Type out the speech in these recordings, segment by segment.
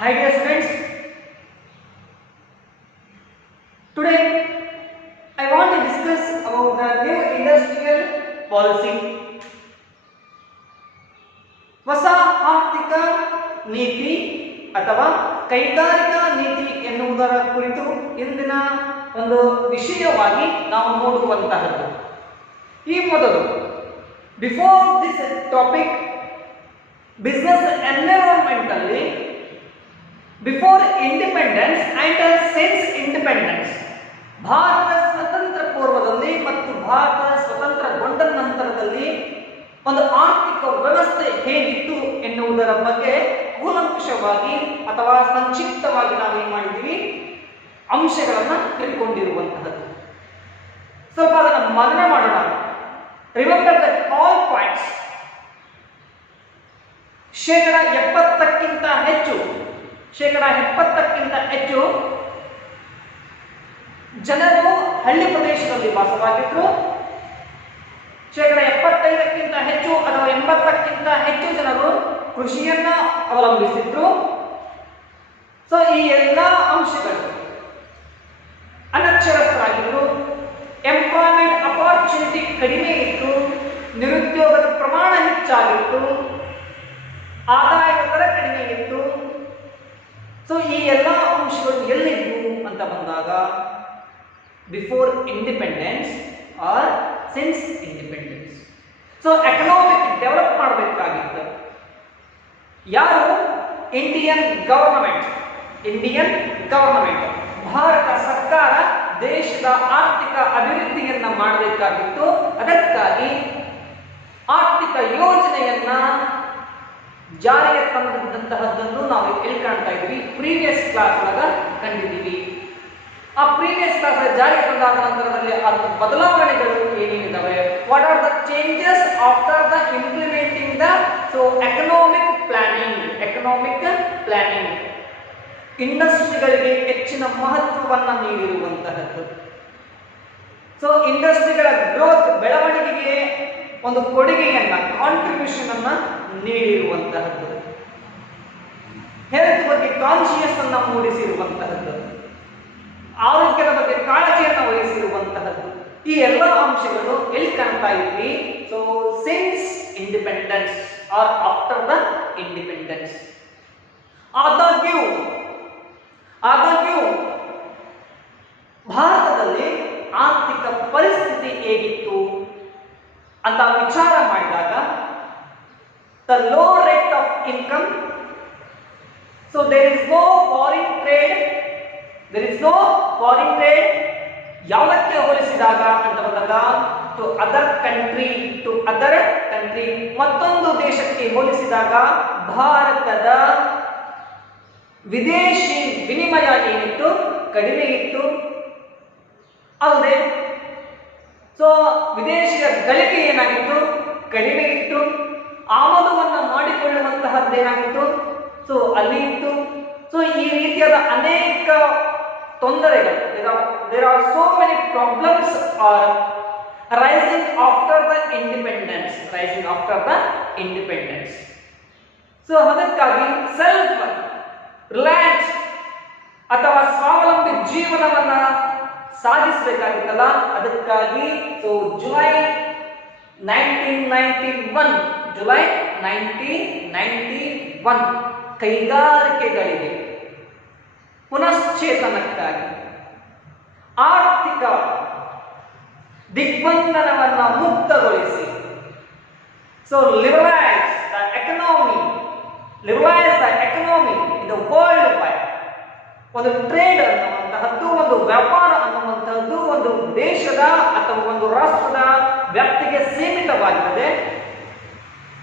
Hi dear students, today I want to discuss about the new industrial policy. ಹೊಸ ಆರ್ಥಿಕ ನೀತಿ ಅಥವಾ ಕೈಗಾರಿಕಾ ನೀತಿ ಎನ್ನುವುದರ ಕುರಿತು ಇಂದಿನ ಒಂದು ವಿಷಯವಾಗಿ ನಾವು ನೋಡುವಂತಹದ್ದು. ಈ ಮೊದಲು before this topic business environment ಅಲ್ಲಿ before independence and since independence, Bharat ಸ್ವತಂತ್ರ ಪೂರ್ವದಲ್ಲಿ ಮತ್ತು ಭಾರತ ಸ್ವತಂತ್ರಗೊಂಡ ನಂತರದಲ್ಲಿ ಒಂದು ಆರ್ಥಿಕ ವ್ಯವಸ್ಥೆ ಹೇಗಿತ್ತು ಎನ್ನುವುದರ ಬಗ್ಗೆ ಕೂಲಂಕುಷವಾಗಿ ಅಥವಾ ಸಂಕ್ಷಿಪ್ತವಾಗಿ ನಾವೇನು ಮಾಡಿದ್ದೀವಿ ಅಂಶಗಳನ್ನು ತಿಳ್ಕೊಂಡಿರುವಂತಹದ್ದು. ಸ್ವಲ್ಪ ಅದನ್ನು ಮನನ ಮಾಡೋಣ. Remember that all points. ಶೇಕಡ 70ಕ್ಕಿಂತ ಹೆಚ್ಚು ಜನರು ಹಳ್ಳಿ ಪ್ರದೇಶದಲ್ಲಿ ವಾಸವಾಗಿದ್ರು. ಶೇಕಡ 75ಕ್ಕಿಂತ ಹೆಚ್ಚು ಅಥವಾ 80ಕ್ಕಿಂತ ಹೆಚ್ಚು ಜನರು ಕೃಷಿಯನ್ನ ಅವಲಂಬಿಸಿದ್ರು. ಸೊ ಈ ಎಲ್ಲ ಅಂಶಗಳು ಅನಕ್ಷರಸ್ಥರಾಗಿದ್ರು. ಎಂಪ್ಲಾಯ್ಮೆಂಟ್ ಅಪಾರ್ಚುನಿಟಿ ಕಡಿಮೆ ಇತ್ತು. ನಿರುದ್ಯೋಗದ ಪ್ರಮಾಣ ಹೆಚ್ಚಾಗಿತ್ತು. ಆದಾಯದ ದರ ಕಡಿಮೆ ಇತ್ತು. ಸೊ ಈ ಎಲ್ಲ ಅಂಶಗಳು ಎಲ್ಲಿದ್ವು ಅಂತ ಬಂದಾಗ before independence or since independence. So economic develop ಮಾಡಬೇಕಾಗಿತ್ತು ಯಾರು? Indian government. ಭಾರತ ಸರ್ಕಾರ ದೇಶದ ಆರ್ಥಿಕ ಅಭಿವೃದ್ಧಿಯನ್ನ ಮಾಡಬೇಕಾಗಿತ್ತು. ಅದಕ್ಕಾಗಿ ಆರ್ಥಿಕ ಯೋಜನೆಯನ್ನ ಜಾರಿಗೆ ತಂದಂತಹದ್ದನ್ನು ನಾವು ಎಲ್ಲಿ ಕಾಣ್ತಾ ಇದ್ವಿ? ಪ್ರೀವಿಯಸ್ ಕ್ಲಾಸ್ ಒಳಗ ಕಂಡಿದ್ದೀವಿ. ಆ ಪ್ರೀವಿಯಸ್ ಕ್ಲಾಸ್ ಜಾರಿಗೆ ತಂದಾದ ನಂತರದಲ್ಲಿ ಅದರ ಬದಲಾವಣೆಗಳು ಏನೇನಿದ್ದಾವೆ? What are the changes after the implementing the economic planning. ಇಂಡಸ್ಟ್ರಿಗಳಿಗೆ ಹೆಚ್ಚಿನ ಮಹತ್ವವನ್ನು ನೀಡಿರುವಂತಹದ್ದು. ಸೊ ಇಂಡಸ್ಟ್ರಿಗಳ ಗ್ರೋತ್, ಬೆಳವಣಿಗೆಗೆ ಒಂದು ಕೊಡುಗೆಯನ್ನ, ಕಾಂಟ್ರಿಬ್ಯೂಷನ್ ಅನ್ನ ನೀಡಿರುವಂತಹದ್ದು. ಹೆಲ್ತ್ ಬಗ್ಗೆ ಕಾನ್ಶಿಯಸ್ ಅನ್ನ ಮೂಡಿಸಿರುವಂತಹದ್ದು. ಆರೋಗ್ಯದ ಬಗ್ಗೆ ಕಾಳಜಿಯನ್ನು ವಹಿಸಿರುವಂತಹದ್ದು. ಈ ಎಲ್ಲ ಅಂಶಗಳು ಎಲ್ಲಿ ಕಾಣ್ತಾ ಇದ್ವಿ? So since independence or after the independence. ಆದಾಗ್ಯೂ ಭಾರತದಲ್ಲಿ ಆರ್ಥಿಕ ಪರಿಸ್ಥಿತಿ ಹೇಗಿತ್ತು ಅಂತ ವಿಚಾರ ಮಾಡಿದಾಗ the low rate of income. So there is no foreign trade. ಯಾವುದಕ್ಕೆ ಹೋಲಿಸಿದಾಗ ಅಂತ ಬಂದಾಗ ಟು ಅದರ್ ಕಂಟ್ರಿ, ಮತ್ತೊಂದು ದೇಶಕ್ಕೆ ಹೋಲಿಸಿದಾಗ ಭಾರತದ ವಿದೇಶಿ ವಿನಿಮಯ ಏನಿತ್ತು ಕಡಿಮೆ ಇತ್ತು. ಅಲ್ಲದೆ ಸೊ ವಿದೇಶಿಯ ಗಳಿಕೆ ಏನಾಗಿತ್ತು? ಕಡಿಮೆ ಇತ್ತು. ಆಮದುವನ್ನು ಮಾಡಿಕೊಳ್ಳುವಂತಹದ್ದೇನಾಗಿತ್ತು? ಸೊ ಅಲ್ಲಿ ಇತ್ತು. ಸೊ ಈ ರೀತಿಯಾದ ಅನೇಕ ತೊಂದರೆಗಳು, there are so many problems are rising after the independence. So ಅದಕ್ಕಾಗಿ ಸೆಲ್ಫ್ ರಿಲಯನ್ಸ್ ಅಥವಾ ಸ್ವಾವಲಂಬಿ ಜೀವನವನ್ನ ಸಾಧಿಸಬೇಕಾಗಿತ್ತಲ್ಲ, ಅದಕ್ಕಾಗಿ ಸೊ ಜುಲೈ 1991 ಕೈಗಾರಿಕೆಗಳಿಗೆ ಪುನಶ್ಚೇತನಕ್ಕಾಗಿ ಆರ್ಥಿಕ ದಿಗ್ಬಂಧನವನ್ನು ಮುಕ್ತಗೊಳಿಸಿ, so liberalise the economy in the world wide. ಒಂದು ಟ್ರೇಡ್ ಅನ್ನುವಂತಹದ್ದು, ಒಂದು ವ್ಯಾಪಾರ ಅನ್ನುವಂತಹದ್ದು ಒಂದು ದೇಶದ ಅಥವಾ ಒಂದು ರಾಷ್ಟ್ರದ ವ್ಯಾಪ್ತಿಗೆ ಸೀಮಿತವಾಗಿರದೆ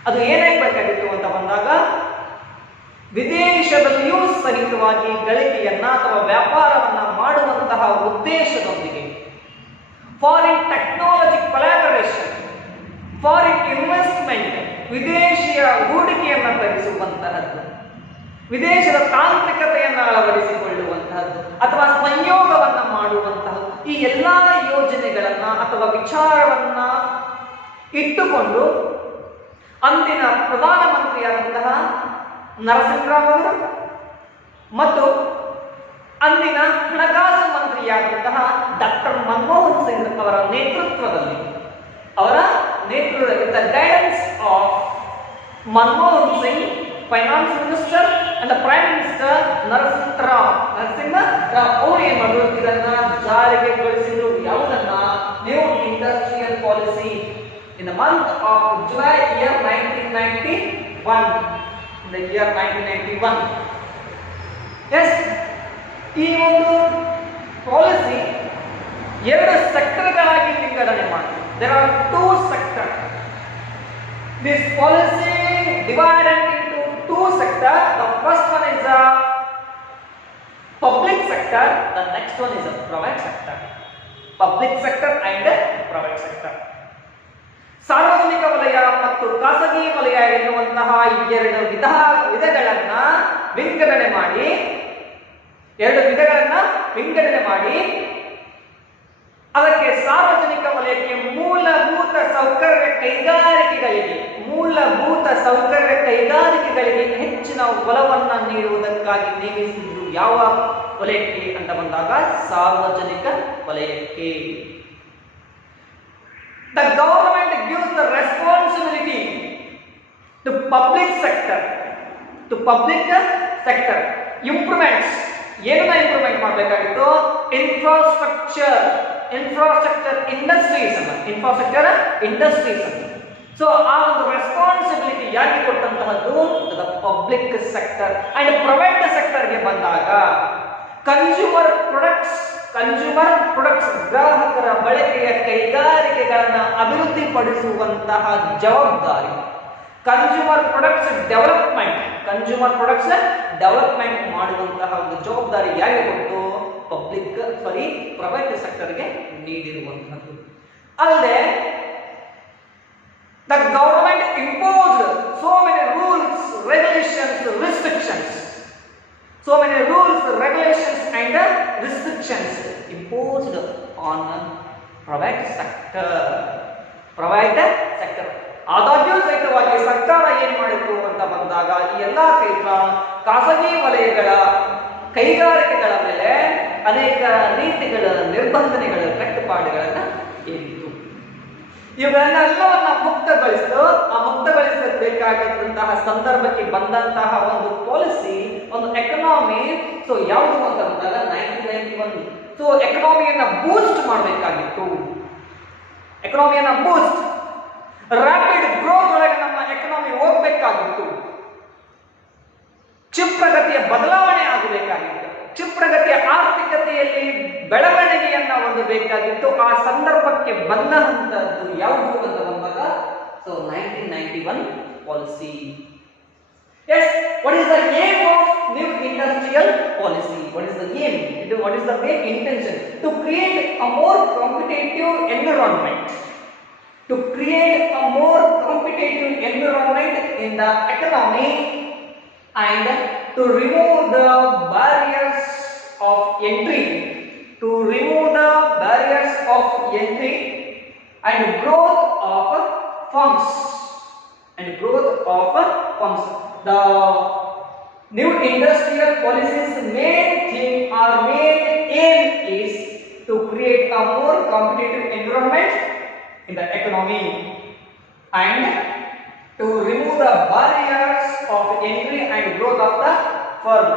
ಅದು ಏನಾಗಬೇಕಾಗಿತ್ತು ಅಂತ ಬಂದಾಗ ವಿದೇಶದಲ್ಲಿಯೂ ಸಹಿತವಾಗಿ ಗಳಿಕೆಯನ್ನ ಅಥವಾ ವ್ಯಾಪಾರವನ್ನ ಮಾಡುವಂತಹ ಉದ್ದೇಶದೊಂದಿಗೆ foreign technology collaboration, foreign investment, ವಿದೇಶಿಯ ಹೂಡಿಕೆಯನ್ನು ತರಿಸುವಂತಹದ್ದು, ವಿದೇಶದ ತಾಂತ್ರಿಕತೆಯನ್ನು ಅಳವಡಿಸಿಕೊಳ್ಳುವಂತಹದ್ದು ಅಥವಾ ಸಂಯೋಗವನ್ನ ಮಾಡುವಂತಹದ್ದು, ಈ ಎಲ್ಲ ಯೋಜನೆಗಳನ್ನ ಅಥವಾ ವಿಚಾರವನ್ನ ಇಟ್ಟುಕೊಂಡು ಅಂದಿನ ಪ್ರಧಾನಮಂತ್ರಿಯಾದಂತಹ ನರಸಿಂಹರಾವ್ ಅವರು ಮತ್ತು ಅಂದಿನ ಹಣಕಾಸು ಮಂತ್ರಿಯಾದಂತಹ ಡಾಕ್ಟರ್ ಮನಮೋಹನ್ ಸಿಂಗ್ ಅವರ ನೇತೃತ್ವದಲ್ಲಿ the guidance of Manmohan Singh, finance minister and prime minister Narasimha Rao ಅವರು ಏನ್ ಮಾಡಿದ್ರು, ಇದನ್ನ ಜಾರಿಗೆ ಗೊಳಿಸಿದ್ರು. ಯಾವುದನ್ನ? New industrial policy in the month of July year 1991. In the year 1991. Yes, ಈ ಒಂದು ಪಾಲಿಸಿ ಎರಡು ಸೆಕ್ಟರ್ಗಳಾಗಿ ವಿಂಗಡಣೆ ಮಾಡಿ. There are two sectors. This policy divided into two sectors. The first one is a public sector. The next one is a private sector. Public sector and private sector. ಸಾರ್ವಜನಿಕ ವಲಯ ಮತ್ತು ಖಾಸಗಿ ವಲಯ ಎನ್ನುವಂತಹ ಎರಡು ವಿಧಗಳನ್ನ ವಿಂಗಡಣೆ ಮಾಡಿ ಅದಕ್ಕೆ ಸಾರ್ವಜನಿಕ ವಲಯಕ್ಕೆ ಮೂಲಭೂತ ಸೌಕರ್ಯ ಕೈಗಾರಿಕೆಗಳಿಗೆ ಹೆಚ್ಚಿನ ಒಲವನ್ನ ನೀಡುವುದಕ್ಕಾಗಿ ನೇಮಿಸಿದ್ರು. ಯಾವ ವಲಯಕ್ಕೆ ಅಂತ ಬಂದಾಗ ಸಾರ್ವಜನಿಕ ವಲಯಕ್ಕೆ. The government gives the responsibility to public sector. Improvements. ಏನನ್ನ ಇಂಪ್ರೂವ್ಮೆಂಟ್ ಮಾಡಬೇಕಾಗಿತ್ತು? Infrastructure industries. ಸೊ ಆ ಒಂದು ರೆಸ್ಪಾನ್ಸಿಬಿಲಿಟಿ ಯಾರಿಗೆ ಕೊಟ್ಟಂತಹದ್ದು? The public sector. And private ಸೆಕ್ಟರ್ಗೆ ಬಂದಾಗ ಕನ್ಸ್ಯೂಮರ್ ಪ್ರೊಡಕ್ಟ್ಸ್ ಗ್ರಾಹಕರ ಬಳಕೆಯ ಕೈಗಾರಿಕೆಗಳನ್ನ ಅಭಿವೃದ್ಧಿಪಡಿಸುವಂತಹ ಜವಾಬ್ದಾರಿ, ಕನ್ಸ್ಯೂಮರ್ ಪ್ರೊಡಕ್ಟ್ಸ್ ಡೆವಲಪ್ಮೆಂಟ್ ಮಾಡುವಂತಹ ಒಂದು ಜವಾಬ್ದಾರಿ ಯಾರಿಗೆ ಕೊಟ್ಟು? ಪ್ರೈವೇಟ್ ಸೆಕ್ಟರ್ಗೆ ನೀಡಿರುವಂತಹದ್ದು. ಅಲ್ಲದೆ the government imposed so many rules, regulations and restrictions imposed on private sector. ಆದಾಗ್ಯೂ ಸಹಿತವಾಗಿ ಸರ್ಕಾರ ಏನ್ ಮಾಡಿತು ಅಂತ ಬಂದಾಗ ಈ ಎಲ್ಲಾ ಖಾಸಗಿ ವಲಯಗಳ ಕೈಗಾರಿಕೆಗಳ ಮೇಲೆ ಅನೇಕ ರೀತಿಗಳ ನಿರ್ಬಂಧನೆಗಳ ಕಟ್ಟುಪಾಡುಗಳನ್ನ ಹೇರಿತು. ಇವೆಲ್ಲವನ್ನ ಮುಕ್ತಗೊಳಿಸಬೇಕಾದಂತಹ ಸಂದರ್ಭಕ್ಕೆ ಬಂದಂತಹ ಒಂದು ಪಾಲಿಸಿ, ಒಂದು ಎಕನಾಮಿ. ಸೊ ಯಾವುದು ಅಂತ ಬಂದಾಗ 1991. ಸೊ ಎಕನಾಮಿಯನ್ನ ಬೂಸ್ಟ್ ಮಾಡಬೇಕಾಗಿತ್ತು. ರ್ಯಾಪಿಡ್ ಗ್ರೋತ್ ಒಳಗೆ ನಮ್ಮ ಎಕನಾಮಿ ಹೋಗ್ಬೇಕಾಗಿತ್ತು. ಕ್ಷಿಪ್ರಗತಿಯ ಬದಲಾವಣೆ ಆಗಬೇಕಾಗಿತ್ತು. ಕ್ಷಿಪ್ರಗತಿಯ ಆರ್ಥಿಕತೆಯಲ್ಲಿ ಬೆಳವಣಿಗೆಯನ್ನ ಹೊಂದಬೇಕಾಗಿತ್ತು. ಆ ಸಂದರ್ಭಕ್ಕೆ ಬಂದಂತದ್ದು ಯಾವುದು ಅಂತ ಬಂದಾಗ 1991 policy. Yes, what is the aim of new industrial policy? What is the aim? What is the main intention? To create a more competitive environment. In the economy and to remove the barriers of entry. And growth of firms. The new industrial policies main aim is to create a more competitive environment in the economy and to remove the barriers of entry and growth of the firm.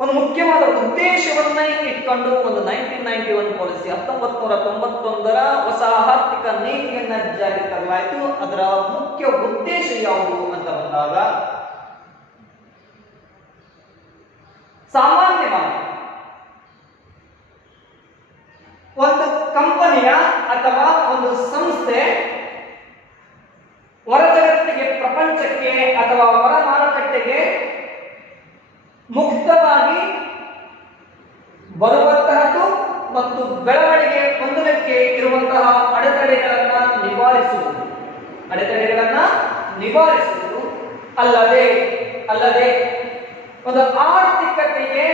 ಒಂದು ಮುಖ್ಯವಾದ ಉದ್ದೇಶವನ್ನ ಇಟ್ಕೊಂಡು ಒಂದು 1991 policy 1991ರ ಹೊಸ ಆರ್ಥಿಕ ನೀತಿಯನ್ನ ಜಾರಿಗೆ ತರಲಾಯಿತು. ಅದರ ಮುಖ್ಯ ಉದ್ದೇಶ ಯಾವುದು ಅಂತ ಬಂದಾಗ ಸಾಮಾನ್ಯವಾಗಿ ಒಂದು ಕಂಪನಿಯ ಅಥವಾ ಒಂದು ಸಂಸ್ಥೆ ಹೊರ ಜಗತ್ತಿಗೆ, ಪ್ರಪಂಚಕ್ಕೆ ಅಥವಾ ಹೊರ ಮಾರುಕಟ್ಟೆಗೆ ಮುಕ್ತವಾಗಿ ಬರುವಂತಹದ್ದು ಮತ್ತು ಬೆಳವಣಿಗೆ ಹೊಂದಲಿಕ್ಕೆ ಇರುವಂತಹ ಅಡೆತಡೆಗಳನ್ನ ನಿವಾರಿಸುವುದು ಅಲ್ಲದೆ ಒಂದು ಆರ್ಥಿಕತೆಗೆ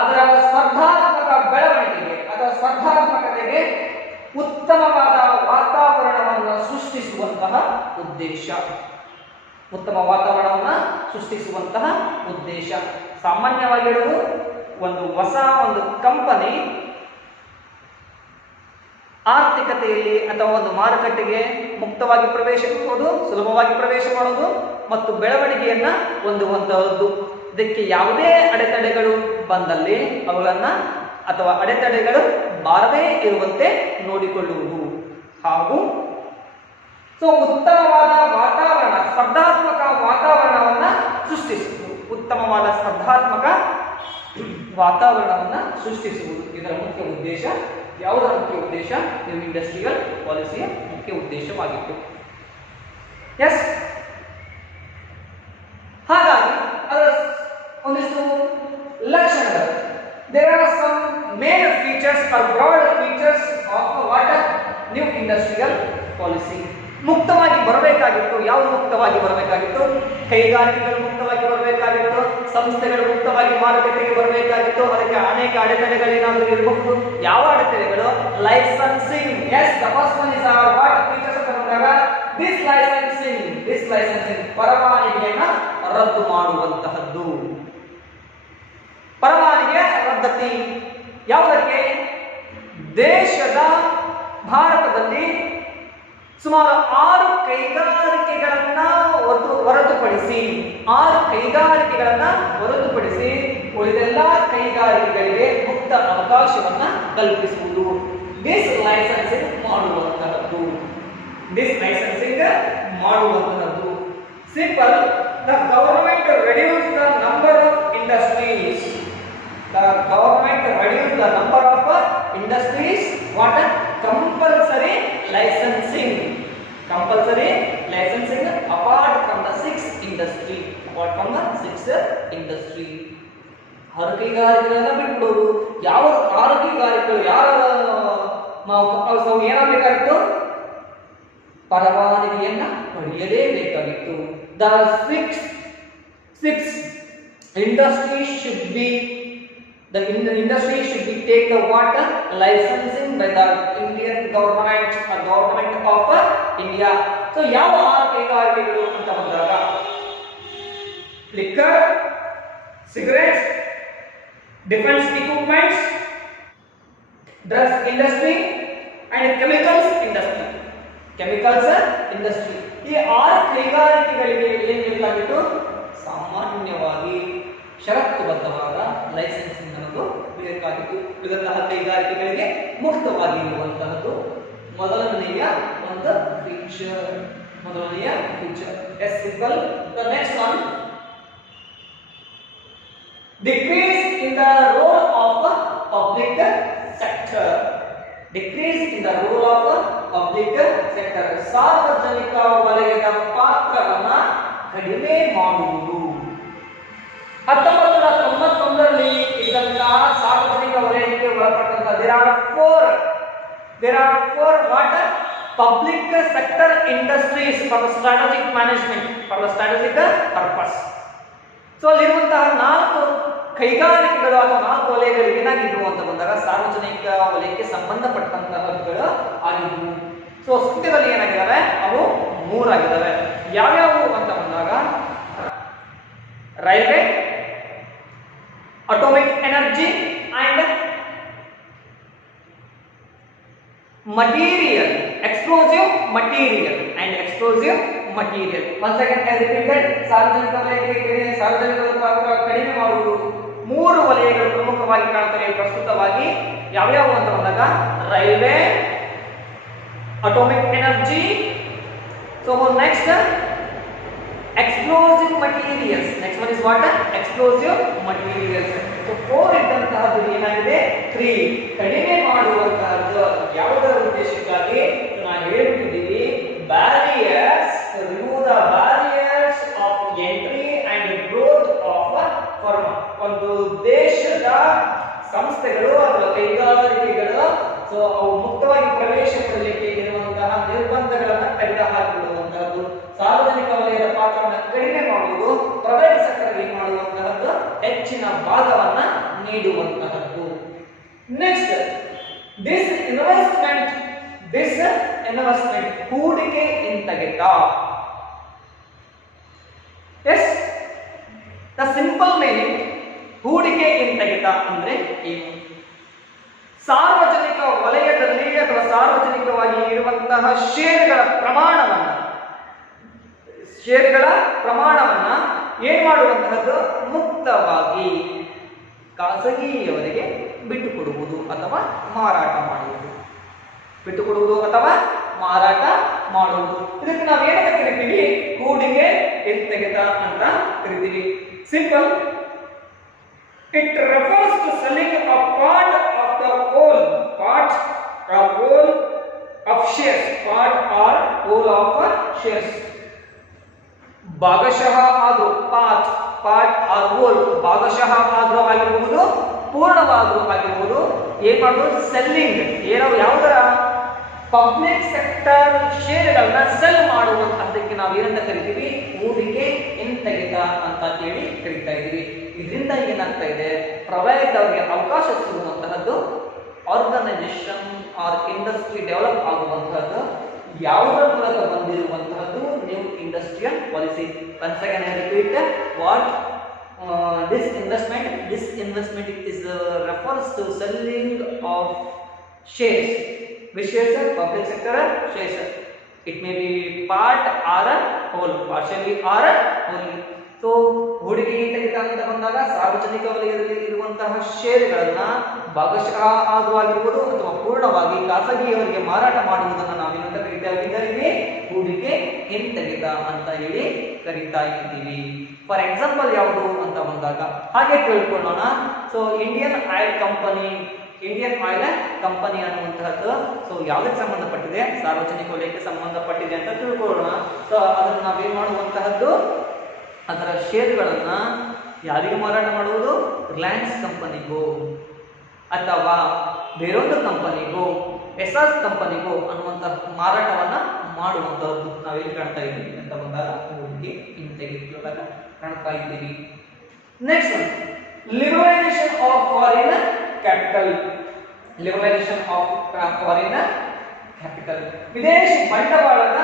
ಅದರ ಸ್ಪರ್ಧಾತ್ಮಕ ಬೆಳವಣಿಗೆಗೆ ಅಥವಾ ಸ್ಪರ್ಧಾತ್ಮಕತೆಗೆ ಉತ್ತಮವಾದ ವಾತಾವರಣವನ್ನು ಸೃಷ್ಟಿಸುವಂತಹ ಉದ್ದೇಶ. ಉತ್ತಮ ವಾತಾವರಣವನ್ನು ಸೃಷ್ಟಿಸುವಂತಹ ಉದ್ದೇಶ. ಸಾಮಾನ್ಯವಾಗಿ ಹೇಳುವುದು ಒಂದು ಹೊಸ ಒಂದು ಕಂಪನಿ ಆರ್ಥಿಕತೆಯಲ್ಲಿ ಅಥವಾ ಒಂದು ಮಾರುಕಟ್ಟೆಗೆ ಮುಕ್ತವಾಗಿ ಪ್ರವೇಶಿಸುವುದು, ಸುಲಭವಾಗಿ ಪ್ರವೇಶ ಮಾಡುವುದು ಮತ್ತು ಬೆಳವಣಿಗೆಯನ್ನ ಹೊಂದುವಂತಹದ್ದು. ಇದಕ್ಕೆ ಯಾವುದೇ ಅಡೆತಡೆಗಳು ಬಂದಲ್ಲಿ ಅವುಗಳನ್ನ ಅಥವಾ ಅಡೆತಡೆಗಳು ಬಾರದೇ ಇರುವಂತೆ ನೋಡಿಕೊಳ್ಳುವುದು ಹಾಗೂ ಉತ್ತಮವಾದ ವಾತಾವರಣ, ಸ್ಪರ್ಧಾತ್ಮಕ ವಾತಾವರಣವನ್ನ ಸೃಷ್ಟಿಸುವುದು. ಉತ್ತಮವಾದ ಸ್ಪರ್ಧಾತ್ಮಕ ವಾತಾವರಣವನ್ನ ಸೃಷ್ಟಿಸುವುದು ಇದರ ಮುಖ್ಯ ಉದ್ದೇಶ. ಯಾವುದರ ಮುಖ್ಯ ಉದ್ದೇಶ? ನ್ಯೂ ಇಂಡಸ್ಟ್ರಿಯಲ್ ಪಾಲಿಸಿಯ ಮುಖ್ಯ ಉದ್ದೇಶವಾಗಿತ್ತು. ಎಸ್, ಹಾಗಾಗಿ ಅದರ ಒಂದಿಷ್ಟು ಲಕ್ಷಣಗಳು. There are some main features or broad features of what new industrial policy. ಮುಕ್ತವಾಗಿ ಬರಬೇಕಾಗಿತ್ತು. ಯಾವುದು ಮುಕ್ತವಾಗಿ ಬರಬೇಕಾಗಿತ್ತು? ಕೈಗಾರಿಕೆಗಳು ಮುಕ್ತವಾಗಿ ಬರಬೇಕಾಗಿತ್ತು, ಸಂಸ್ಥೆಗಳು ಮುಕ್ತವಾಗಿ ಮಾರುಕಟ್ಟೆಗೆ ಬರಬೇಕಾಗಿತ್ತು. ಅದಕ್ಕೆ ಅನೇಕ ಅಡೆತಡೆಗಳೇನಾದರೂ ಇರಬಹುದು. ಯಾವ ಅಡೆತಡೆಗಳು? Licensing. Yes, the first one is what features ಅಂತ ಬಂದಾಗ ದಿಸ್ ಲೈಸೆನ್ಸಿಂಗ್ ಪರವಾನಗಿಯನ್ನ ರದ್ದು ಮಾಡುವಂತಹದ್ದು. ಪರವಾನಗಿಯ ರದ್ದತಿ ಯಾವುದಕ್ಕೆ? ಭಾರತದಲ್ಲಿ ಸುಮಾರು 6 ಕೈಗಾರಿಕೆಗಳನ್ನ ಹೊರತುಪಡಿಸಿ ಉಳಿದೆಲ್ಲ ಕೈಗಾರಿಕೆಗಳಿಗೆ ಮುಕ್ತ ಅವಕಾಶವನ್ನ ಕಲ್ಪಿಸುವುದು. ದಿಸ್ ಲೈಸೆನ್ಸಿಂಗ್ ಮಾಡುವಂತಹದ್ದು. Simple, the government reduce the number of industries. What? Compulsory licensing apart from the sixth industry. 6 ಕೈಗಾರಿಕೆಗಳನ್ನ ಬಿಟ್ಬಿಡೋದು. ಯಾವ 6 ಕೈಗಾರಿಕೆಗಳು ನಾವು ಏನಾಗಬೇಕಾಗಿತ್ತು? ಪರವಾನಗಿಯನ್ನ ಪಡೆಯಲೇಬೇಕಾಗಿತ್ತು. The six industries should be take the water licensing by the Indian government or government of India. So ಯಾವ 6 ಕೈಗಾರಿಕೆಗಳು ಅಂತ ಬಂದಾಗ liquor, cigarettes, defense equipments, drugs industry and chemicals industry. ಈ 6 ಕೈಗಾರಿಕೆಗಳಿಗೆ ಏನು ಬೇಕಾಗಿತ್ತು? ಸಾಮಾನ್ಯವಾಗಿ ಷರತ್ತುಬದ್ಧವಾದ ಲೈಸೆನ್ಸಿಂಗ್ ಅನ್ನೋದು ಬೇಕಾಗಿತ್ತು. ಉಳಿದಂತಹ ಕೈಗಾರಿಕೆಗಳಿಗೆ ಮುಕ್ತವಾಗಿ ಇರುವಂತಹದ್ದು ಮೊದಲನೆಯ ಒಂದು feature. Yes, simple. The next one, decrease in the role of public sector. ಸಾರ್ವಜನಿಕ ವಲಯದ ಪಾತ್ರವನ್ನ ಕಡಿಮೆ ಮಾಡುವುದು. 1991ರಲ್ಲಿ ಇದ್ದಂತಹ ಸಾರ್ವಜನಿಕ ವಲಯಕ್ಕೆ ಒಳಪಟ್ಟಂತಹ there are four what public sector industries for the strategic management, for the strategic purpose. So ಅಲ್ಲಿರುವಂತಹ 4 ಕೈಗಾರಿಕೆಗಳು ಅಥವಾ 4 ವಲಯಗಳು ಏನಾಗಿದ್ವು ಅಂತ ಬಂದಾಗ ಸಾರ್ವಜನಿಕ ವಲಯಕ್ಕೆ ಸಂಬಂಧಪಟ್ಟಂತಹಗಳು ಆಗಿದ್ವು. ಸೊ ಸದ್ಯದಲ್ಲಿ ಏನಾಗಿದ್ದಾವೆ? ಅವು 3 ಆಗಿದ್ದಾವೆ. ಯಾವ್ಯಾವು ಅಂತ ಬಂದಾಗ railway, atomic energy and explosive material. Once again I repeated, ಸಾರ್ವಜನಿಕ ಪಾತ್ರ ಕಡಿಮೆ ಮಾಡುವುದು. 3 ವಲಯಗಳು ಪ್ರಮುಖವಾಗಿ ಕಾಣ್ತವೆ ಪ್ರಸ್ತುತವಾಗಿ. ಯಾವ್ಯಾವು ಅಂತ ಬಂದಾಗ railway, atomic energy, so next explosive materials. Next one is what? Explosive materials. So 4 ಇದ್ದಂತಹದ್ದು ಏನಾಗಿದೆ? 3 ಕಡಿಮೆ ಮಾಡುವಂತಹದ್ದು. ಯಾವುದರ ಉದ್ದೇಶಕ್ಕಾಗಿ? ನಾವು ಹೇಳ್ತಿದ್ದೀವಿ, barriers, remove the barriers of entry and growth of firm. ಒಂದು ದೇಶದ ಸಂಸ್ಥೆಗಳು ಅಥವಾ ಕೈಗಾರಿಕೆಗಳು ಸೊ ಅವು ಮುಕ್ತವಾಗಿ ಪ್ರವೇಶ ಪಡೆಯಲಿಕ್ಕೆ ಇರುವಂತಹ ನಿರ್ಬಂಧಗಳನ್ನು ತೆಗೆದುಹಾಕಿರುವಂತಹದ್ದು. ಸಾರ್ವಜನಿಕ ವಲಯದ ಪಾತ್ರವನ್ನು ಕಡಿಮೆ ಮಾಡುವುದು, ಪ್ರೈವೇಟ್ ಸೆಕ್ಟರ್ಗೆ ಮಾಡುವಂತಹದ್ದು, ಹೆಚ್ಚಿನ ಭಾಗವನ್ನ ನೀಡುವಂತಹದ್ದು. ನೆಕ್ಸ್ಟ್, ದಿಸ್ ಇನ್ವೆಸ್ಟ್ಮೆಂಟ್ ಹೂಡಿಕೆ ಇಂತಗೆತ. ಎಸ್ ದ ಸಿಂಪಲ್ ಮೀನಿಂಗ್ ಹೂಡಿಕೆ ಇಂತಹಿತ ಅಂದ್ರೆ ಏನು? ಸಾರ್ವಜನಿಕ ವಲಯದಲ್ಲಿ ಅಥವಾ ಸಾರ್ವಜನಿಕವಾಗಿ ಇರುವಂತಹ ಷೇರುಗಳ ಪ್ರಮಾಣವನ್ನ ಏನ್ ಮಾಡುವಂತಹದ್ದು ಮುಕ್ತವಾಗಿ ಖಾಸಗಿಯವರಿಗೆ ಬಿಟ್ಟುಕೊಡುವುದು ಅಥವಾ ಮಾರಾಟ ಮಾಡುವುದು. ಬಿಟ್ಟುಕೊಡುವುದು ಅಥವಾ ಮಾರಾಟ ಮಾಡುವುದು, ಇದಕ್ಕೆ ನಾವೇನಂತ ಕರಿತೀವಿ? ಹೂಡಿಕೆ ಇಂತಹಿತ ಅಂತ ಕರಿತೀವಿ. Simple, it refers to selling a part of the whole of shares, part or whole of shares. ಭಾಗಶಃ ಆದ್ರೂ ಪಾರ್ಟ್ ಆರ್ ಹೋಲ್, ಭಾಗಶಃ ಆದ್ರೂ ಆಗಿರಬಹುದು, ಪೂರ್ಣವಾದ್ರೂ ಆಗಿರಬಹುದು. ಏನ್ ಮಾಡೋದು? ಸೆಲ್ಲಿಂಗ್, ಯಾವುದರ ಪಬ್ಲಿಕ್ ಸೆಕ್ಟರ್ ಶೇರ್ಗಳನ್ನ ಸೆಲ್ ಮಾಡುವಂತಹದ್ದಕ್ಕೆ ನಾವು ಏನಂತ ಕರಿತೀವಿ? ಹೂಡಿಕೆ ಇಂತಹಿತ ಅಂತ ಹೇಳಿ ಕರಿತಾ ಇದ್ದೀವಿ. ಇದರಿಂದ ಏನಾಗ್ತಾ ಇದೆ? ಪ್ರೈವೇಟ್ ಅವರಿಗೆ ಅವಕಾಶ ಸಿಗುವಂತಹದ್ದು, ಆರ್ಗನೈಸೇಷನ್ ಆರ್ ಇಂಡಸ್ಟ್ರಿ ಡೆವಲಪ್ ಆಗುವಂತಹದ್ದು ಯಾವುದರ ಮೂಲಕ ಬಂದಿರುವಂತಹದ್ದು? New industrial policy. Once again I repeat, what this investment is refers to selling of shares. Which shares? Public sector shares. It may be part or whole, partially or wholly. So ಹೂಡಿಕೆ ಇಂತಹಿತ ಅಂತ ಬಂದಾಗ ಸಾರ್ವಜನಿಕ ವಲಯದಲ್ಲಿ ಇರುವಂತಹ ಷೇರುಗಳನ್ನ ಭಾಗಶಃ ಆದ್ರೂ ಆಗಿರ್ಬೋದು ಅಥವಾ ಪೂರ್ಣವಾಗಿ ಖಾಸಗಿಯವರಿಗೆ ಮಾರಾಟ ಮಾಡುವುದನ್ನು ನಾವೇನಂತ ಕರಿತಾ ಇದ್ದೀವಿ? ಹೂಡಿಕೆ ಇಂತಹಿತ ಅಂತ ಹೇಳಿ ಕರಿತಾ ಇದ್ದೀವಿ. ಫಾರ್ ಎಕ್ಸಾಂಪಲ್ ಯಾವುದು ಅಂತ ಬಂದಾಗ ಹಾಗೆ ತಿಳ್ಕೊಳ್ಳೋಣ. ಸೊ ಇಂಡಿಯನ್ ಆಯಿಲ್ ಕಂಪನಿ ಅನ್ನುವಂತಹದ್ದು ಸೊ ಯಾವುದಕ್ಕೆ ಸಂಬಂಧಪಟ್ಟಿದೆ? ಸಾರ್ವಜನಿಕ ವಲಯಕ್ಕೆ ಸಂಬಂಧಪಟ್ಟಿದೆ ಅಂತ ತಿಳ್ಕೊಳ್ಳೋಣ. ಸೊ ಅದನ್ನು ನಾವೇನ್ ಮಾಡುವಂತಹದ್ದು? ಅದರ ಷೇರುಗಳನ್ನ ಯಾರಿಗೆ ಮಾರಾಟ ಮಾಡುವುದು? ರಿಲಯನ್ಸ್ ಕಂಪನಿಗೂ ಅಥವಾ ಬೇರೊಂದು ಕಂಪನಿಗೂ, ಎಸ್ಆರ್ ಕಂಪನಿಗೂ ಅನ್ನುವಂತಹ ಮಾರಾಟವನ್ನ ಮಾಡುವಂತಹದ್ದು ನಾವೇನು ಕಾಣ್ತಾ ಇದ್ದೀವಿ ಅಂತ ಬಂದಾಗ ಹೂಡಿಕೆ ಇಂತಹಿತ ಕಾಣ್ತಾ ಇದ್ದೀವಿ. Next, liberalisation of foreign capital. ವಿದೇಶಿ ಬಂಡವಾಳದ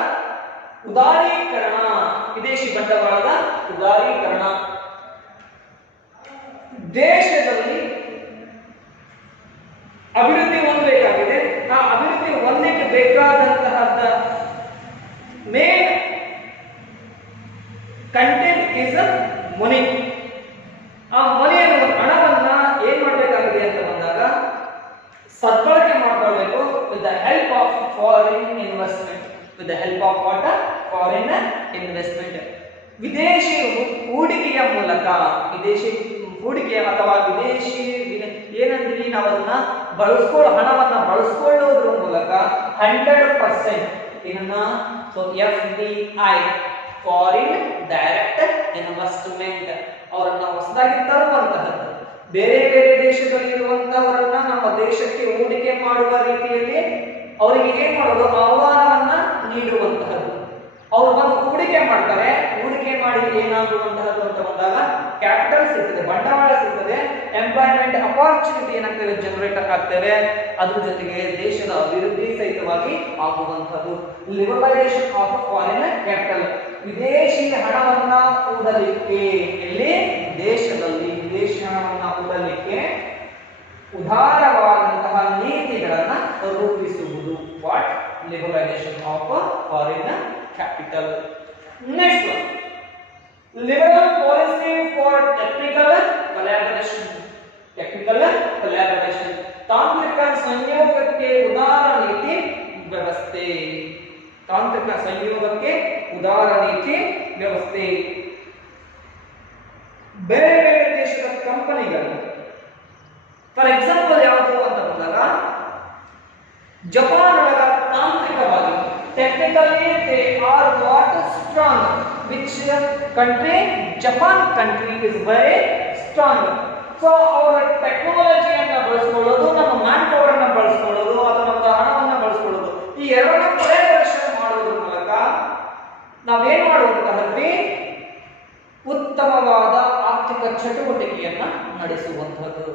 ಉದಾರೀಕರಣ. ದೇಶದಲ್ಲಿ ಅಭಿವೃದ್ಧಿ ಹೊಂದಬೇಕಾಗಿದೆ. ಆ ಅಭಿವೃದ್ಧಿ ಹೊಂದಲಿಕ್ಕೆ ಬೇಕಾದಂತಹ ಮೇನ್ ಕಂಟೆಂಟ್ ಇಸ್ ಮನಿ. ಆ ಮನಿಯನ್ನು, ಹಣವನ್ನ ಏನ್ ಮಾಡಬೇಕಾಗಿದೆ ಅಂತ ಬಂದಾಗ ಸದ್ಬಳಕೆ ಮಾಡ್ಕೊಳ್ಬೇಕು. With the help of foreign investment. ವಿದೇಶಿ ಹೂಡಿಕೆಯ ಮೂಲಕ, ವಿದೇಶಿ ಹೂಡಿಕೆ ಅಥವಾ ವಿದೇಶಿ ಏನಂತೀವಿ ನಾವು ಅದನ್ನ ಹಣವನ್ನ ಬಳಸ್ಕೊಳ್ಳೋದ್ರ ಮೂಲಕ 100% ಏನನ್ನ FDI, ಫಾರಿನ್ ಡೈರೆಕ್ಟ್ ಇನ್ವೆಸ್ಟ್ಮೆಂಟ್, ಅವರನ್ನ ಹೊಸದಾಗಿ ತರುವಂತಹದ್ದು. ಬೇರೆ ಬೇರೆ ದೇಶದಲ್ಲಿ ಇರುವಂತಹವರನ್ನ ನಮ್ಮ ದೇಶಕ್ಕೆ ಹೂಡಿಕೆ ಮಾಡುವ ರೀತಿಯಲ್ಲಿ ಅವರಿಗೆ ಏನ್ ಮಾಡೋದು? ಆಹ್ವಾನವನ್ನ ನೀಡುವಂತಹದ್ದು. ಅವರು ಬಂದು ಹೂಡಿಕೆ ಮಾಡ್ತಾರೆ. ಹೂಡಿಕೆ ಮಾಡಿ ಏನಾಗುವಂತಹದ್ದು ಅಂತ ಬಂದಾಗ ಕ್ಯಾಪಿಟಲ್ ಸಿಗ್ತದೆ, ಬಂಡವಾಳ ಸಿಗ್ತದೆ, ಎಂಪ್ಲಾಯ್ಮೆಂಟ್ ಅಪಾರ್ಚುನಿಟಿ ಏನಾಗ್ತದೆ? ಜನರೇಟ್ ಆಗ್ತದೆ. ಅದ್ರ ಜೊತೆಗೆ ದೇಶದ ಅಭಿವೃದ್ಧಿ ಸಹಿತವಾಗಿ ಆಗುವಂತಹದ್ದು. Liberalisation of foreign capital. ವಿದೇಶಿ ಹಣವನ್ನ ಹೂಡಲಿಕ್ಕೆ, ಇಲ್ಲಿ ದೇಶದಲ್ಲಿ ವಿದೇಶಿ ಹಣವನ್ನ ಹೂಡಲಿಕ್ಕೆ ಉದಾರವಾದಂತಹ ನೀತಿಗಳನ್ನ ರೂಪಿಸುವುದು. What? Liberalisation of foreign capital. Next one, liberal policy for technical collaboration. ತಾಂತ್ರಿಕ ಸಂಯೋಗಕ್ಕೆ ಉದಾರ ನೀತಿ ವ್ಯವಸ್ಥೆ. ಬೇರೆ ಬೇರೆ ದೇಶದ ಕಂಪನಿಗಳು, ಫಾರ್ ಎಕ್ಸಾಂಪಲ್ ಯಾವುದು ಅಂತ ಬಂದಾಗ ಜಪಾನ್ ಒಳಗ ತಾಂತ್ರಿಕವಾಗಿ technically they are what strong. Which country? Japan country is very strong. So ಅವರ ಟೆಕ್ನಾಲಜಿಯನ್ನ ಬಳಸ್ಕೊಳ್ಳೋದು, ನಮ್ಮ ಮ್ಯಾನ್ ಪವರ್ ಅನ್ನ ಬಳಸ್ಕೊಳ್ಳೋದು ಅಥವಾ ನಮ್ಮ ಹಣವನ್ನ ಬಳಸ್ಕೊಳ್ಳೋದು, ಈ ಎರಡನ್ನ ಕೊಲ್ಯಾಬರೇಷನ್ ಮಾಡೋದ್ರ ಮೂಲಕ ನಾವೇನ್ ಮಾಡುವಂತಹದ್ವಿ? ಉತ್ತಮವಾದ ಆರ್ಥಿಕ ಚಟುವಟಿಕೆಯನ್ನ ನಡೆಸುವಂತಹದ್ದು.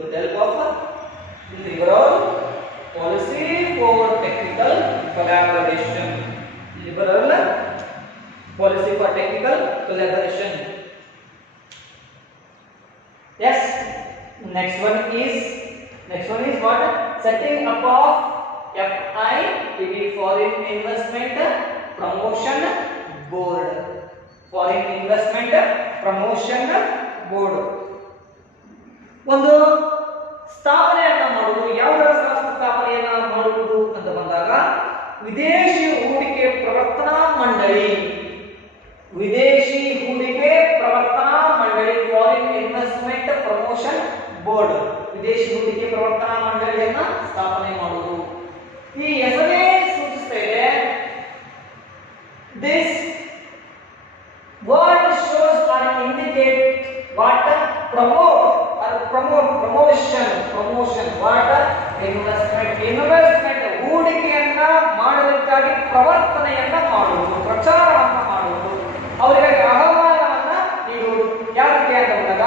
With help of liberal policy for technical collaboration. liberal policy for technical collaboration. Yes, next one is what? Setting up of FIPB, Foreign Investment Promotion Board. Foreign Investment Promotion Board ಒಂದು ಸ್ಥಾಪನೆಯನ್ನ ಮಾಡುವುದು. ಯಾವುದರ ಸ್ಥಾಪನೆಯನ್ನ ಮಾಡುವುದು ಅಂತ ಬಂದಾಗ ವಿದೇಶಿ ಹೂಡಿಕೆ ಪ್ರವರ್ತನಾ ಮಂಡಳಿ, ವಿದೇಶಿ ಹೂಡಿಕೆ ಪ್ರವರ್ತನಾ ಮಂಡಳಿ, ಫಾರಿನ್ ಇನ್ವೆಸ್ಟ್ಮೆಂಟ್ ಪ್ರಮೋಷನ್ ಬೋರ್ಡ್, ವಿದೇಶಿ ಹೂಡಿಕೆ ಪ್ರವರ್ತನಾ ಮಂಡಳಿಯನ್ನ ಸ್ಥಾಪನೆ ಮಾಡುವುದು. ಈ ಹೆಸರೇ ಸೂಚಿಸ್ತಾ ಇದೆ. This word shows or indicate what? Promotion what? Investment ಹೂಡಿಕೆಯನ್ನ ಮಾಡಲಿಕ್ಕಾಗಿ ಪ್ರವರ್ತನೆಯನ್ನ ಮಾಡುವುದು, ಪ್ರಚಾರವನ್ನ ಮಾಡುವುದು, ಅವರಿಗೆ ಆಹ್ವಾನವನ್ನ ನೀಡುವುದು. ಯಾಕೆ ಅಂತ ಬಂದಾಗ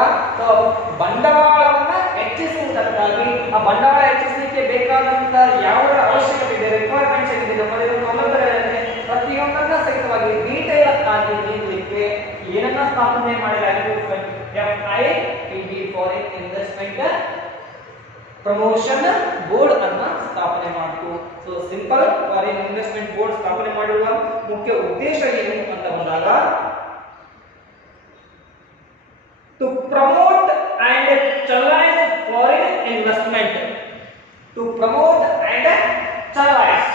ಬಂಡವಾಳವನ್ನ ಹೆಚ್ಚಿಸುವುದಕ್ಕಾಗಿ, ಆ ಬಂಡವಾಳ ಹೆಚ್ಚಿಸಲಿಕ್ಕೆ ಬೇಕಾದಂತ ಯಾವ ಅವಶ್ಯಕತೆ ಇದೆ, ರಿಕ್ವೈರ್ಮೆಂಟ್ಸ್ ಏನಿದೆ, ಪ್ರತಿಯೊಂದನ್ನ ಸಹಿತವಾಗಿ ಡೀಟೇಲ್ ಆಗಿ ನೀಡಲಿಕ್ಕೆ ಏನನ್ನ ಸ್ಥಾಪನೆ ಮಾಡಲಾಗಿದೆ? FIPB, foreign investment promotion board ಅನ್ನ ಸ್ಥಾಪನೆ ಮಾಡಿತು. So simple, foreign investment board ಸ್ಥಾಪನೆ ಮಾಡಿರುವ ಮುಖ್ಯ ಉದ್ದೇಶ ಏನು ಅಂತ ಬಂದಾಗ to promote and channelise foreign investment, to promote and channelise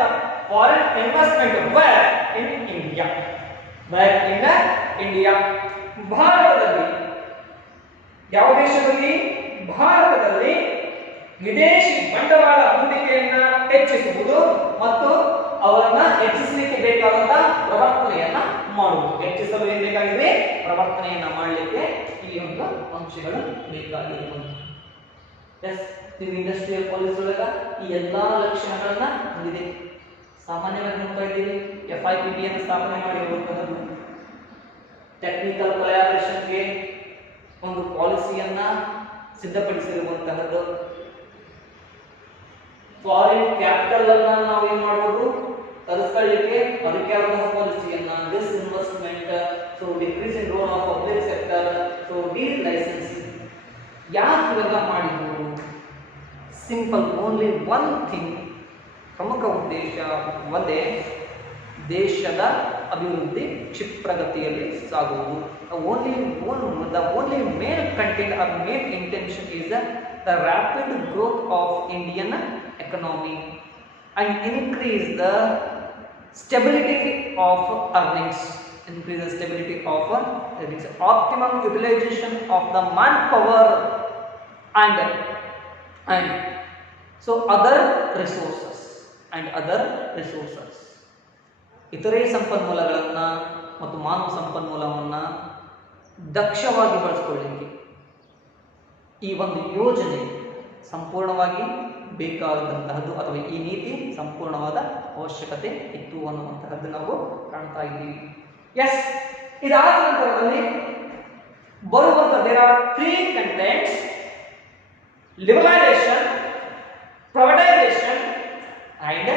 the foreign investment where in India. ಭಾರತದಲ್ಲಿ, ಯಾವ ದೇಶದಲ್ಲಿ? ಭಾರತದಲ್ಲಿ ವಿದೇಶಿ ಬಂಡವಾಳ ಹೂಡಿಕೆಯನ್ನ ಹೆಚ್ಚಿಸುವುದು ಮತ್ತು ಅವರನ್ನ ಹೆಚ್ಚಿಸಲಿಕ್ಕೆ ಬೇಕಾದಂತಹ ಪ್ರವರ್ತನೆಯನ್ನ ಮಾಡುವುದು. ಹೆಚ್ಚಿಸಲು ಏನು ಬೇಕಾಗಿದೆ? ಪ್ರವರ್ತನೆಯನ್ನ ಮಾಡಲಿಕ್ಕೆ ಇಲ್ಲಿ ಒಂದು ಅಂಶಗಳು ಬೇಕಾಗಿರುವುದು. ಎಸ್, ನೀವು ಇಂಡಸ್ಟ್ರಿಯಲ್ ಪಾಲಿಸಿ ಒಳಗ ಈ ಎಲ್ಲಾ ಲಕ್ಷಣಗಳನ್ನ ಹೊಂದಿದೆ. ಸಾಮಾನ್ಯವಾಗಿ ನೋಡ್ತಾ ಇದ್ದೀವಿ, FIPB ಅನ್ನು ಸ್ಥಾಪನೆ ಮಾಡಿರುವಂತಹದ್ದು ಟೆಕ್ನಿಕಲ್ ಕೊಲಾಬರೇಷನ್ಗೆ ಒಂದು ಪಾಲಿಸಿಯನ್ನ ಸಿದ್ಧಪಡಿಸಿರುವಂತಹದ್ದು. ಫಾರಿನ್ ಕ್ಯಾಪಿಟಲ್ ಅನ್ನ ನಾವು ಏನ್ ಮಾಡಬಹುದು? ತರಿಸ್ಕೊಳ್ಳಿಕ್ಕೆ ಅದಕ್ಕೆ ಆದಂತಹ ಪಾಲಿಸಿಯನ್ನ, disinvestment, so decrease in role of public sector, so D-licensing. ಯಾಕೆ ಇವೆಲ್ಲ ಮಾಡಿದ್ರು? Simple, only one thing. ಪ್ರಮುಖ ಉದ್ದೇಶ ಒಂದೇ, ದೇಶದ ಅಭಿವೃದ್ಧಿ ಕ್ಷಿಪ್ರಗತಿಯಲ್ಲಿ ಸಾಗುವುದು. The only main content or main intention is the rapid growth of Indian economy and increase the stability of earnings. Optimum utilization of the manpower and so other resources. ಇತರೆ ಸಂಪನ್ಮೂಲಗಳನ್ನು ಮತ್ತು ಮಾನವ ಸಂಪನ್ಮೂಲವನ್ನು ದಕ್ಷವಾಗಿ ಬಳಸಿಕೊಳ್ಳಲಿಕ್ಕೆ ಈ ಒಂದು ಯೋಜನೆ ಸಂಪೂರ್ಣವಾಗಿ ಬೇಕಾದಂತಹದ್ದು, ಅಥವಾ ಈ ನೀತಿ ಸಂಪೂರ್ಣವಾದ ಅವಶ್ಯಕತೆ ಇತ್ತು ಅನ್ನುವಂತಹದ್ದು ನಾವು ಕಾಣ್ತಾ ಇದ್ದೀವಿ. ಎಸ್, ಇದಾದ ನಂತರದಲ್ಲಿ ಬರುವಂತ there are 3 contents: liberalization, privatization and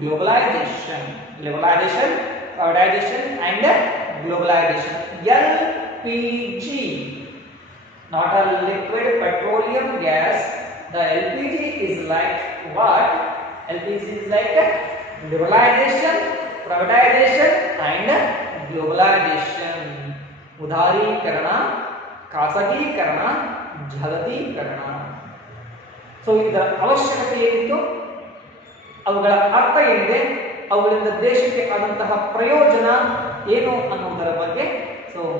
globalization. Liberalization, privatization and globalization. LPG, not a liquid petroleum gas. The LPG is like what? LPG is like liberalization, privatization and globalization. ಉದಾರೀಕರಣ, ಖಾಸಗೀಕರಣ, ಜಾಗತೀಕರಣ. ಸೊ ಇದರ ಅವಶ್ಯಕತೆ ಏನಿತ್ತು, ಅವುಗಳ ಅರ್ಥ ಏನಿದೆ, ಅವುಗಳಿಂದ ದೇಶಕ್ಕೆ ಆದಂತಹ ಪ್ರಯೋಜನ ಏನು ಅನ್ನುವುದರ ಬಗ್ಗೆ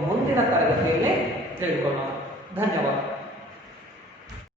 ಮುಂದಿನ ತರಗತಿಯಲ್ಲಿ ತಿಳಿದುಕೊಳ್ಳೋಣ. ಧನ್ಯವಾದ.